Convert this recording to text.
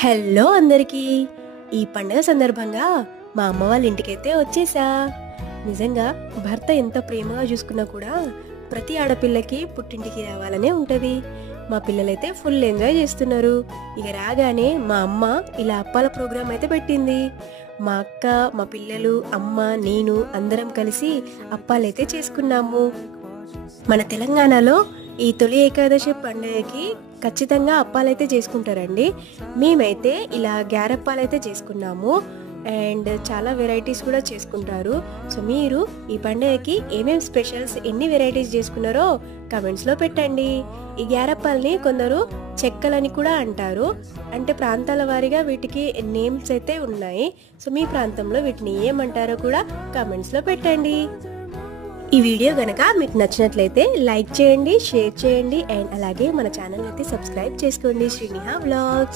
Hello అందరికీ! ఈ పండగ సందర్భంగా మా అమ్మ వాళ్ళ ఇంటికైతే వచ్చేసా. నిజంగా భర్త ఎంత ప్రేమగా చూసుకున్నా కూడా ప్రతి ఆడపిల్లకి పుట్టింటికి రావాలనే ఉంటది. మా పిల్లలైతే ఫుల్ ఎంజాయ్ చేస్తున్నారు. ఇక రాగానే మా అమ్మ ఇలా అప్పాల ప్రోగ్రాం అయితే పెట్టింది. మా అక్క, మా పిల్లలు, అమ్మ, నేను అందరం కలిసి అప్పాలైతే చేసుకున్నాము. మన తెలంగాణలో ఈ తొలి ఏకాదశి పండుగకి ఖచ్చితంగా అప్పాలైతే చేసుకుంటారండి. మేమైతే ఇలా గ్యారప్పాలైతే చేసుకున్నాము అండ్ చాలా వెరైటీస్ కూడా చేసుకుంటారు. సో మీరు ఈ పండుగకి ఏమేమి స్పెషల్స్, ఎన్ని వెరైటీస్ చేసుకున్నారో కమెంట్స్లో పెట్టండి. ఈ గ్యారప్పాలని కొందరు చెక్కలని కూడా అంటారు. అంటే ప్రాంతాల వారీగా వీటికి నేమ్స్ అయితే ఉన్నాయి. సో మీ ప్రాంతంలో వీటిని ఏమంటారో కూడా కమెంట్స్లో పెట్టండి. ఈ వీడియో గనక మీకు నచ్చినట్లయితే లైక్ చేయండి, షేర్ చేయండి అండ్ అలాగే మన ఛానల్ అయితే సబ్స్క్రైబ్ చేసుకోండి. శ్రీనిహా వ్లాగ్స్.